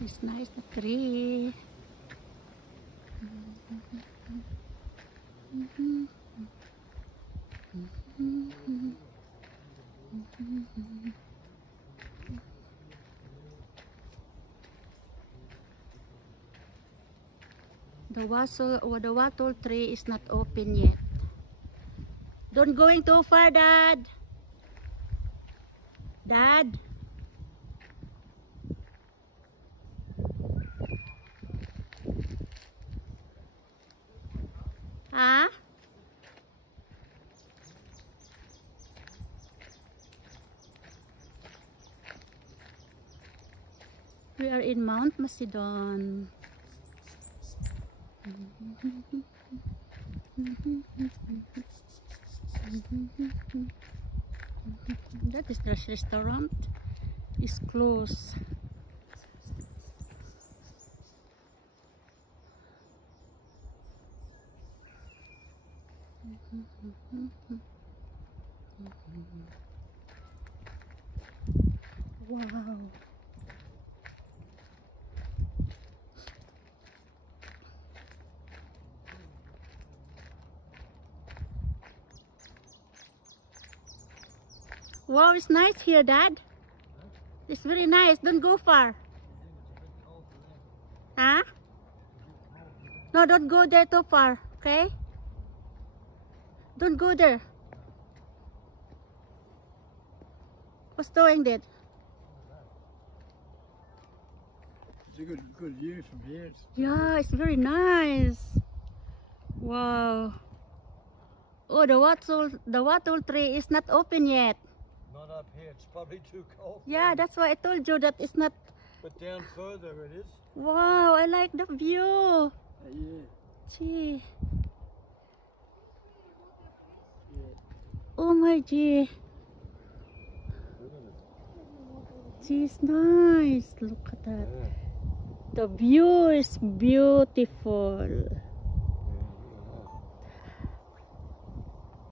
It's nice, the tree. The wattle tree is not open yet. Don't going too far, Dad. Dad. Huh? We are in Mount Macedon. That is the restaurant. It's closed. Wow. Wow, it's nice here, Dad. It's very nice. Don't go far. Huh? No, don't go there too far, okay? Don't go there. What's doing that? It's a good view from here. Yeah, it's very nice. Wow. Oh, the wattle tree is not open yet. Not up here. It's probably too cold. Yeah, that's why I told you that it's not. But down further it is. Wow, I like the view. Yeah. Gee. Oh my gee. Gee, it's nice. Look at that. Yeah. The view is beautiful.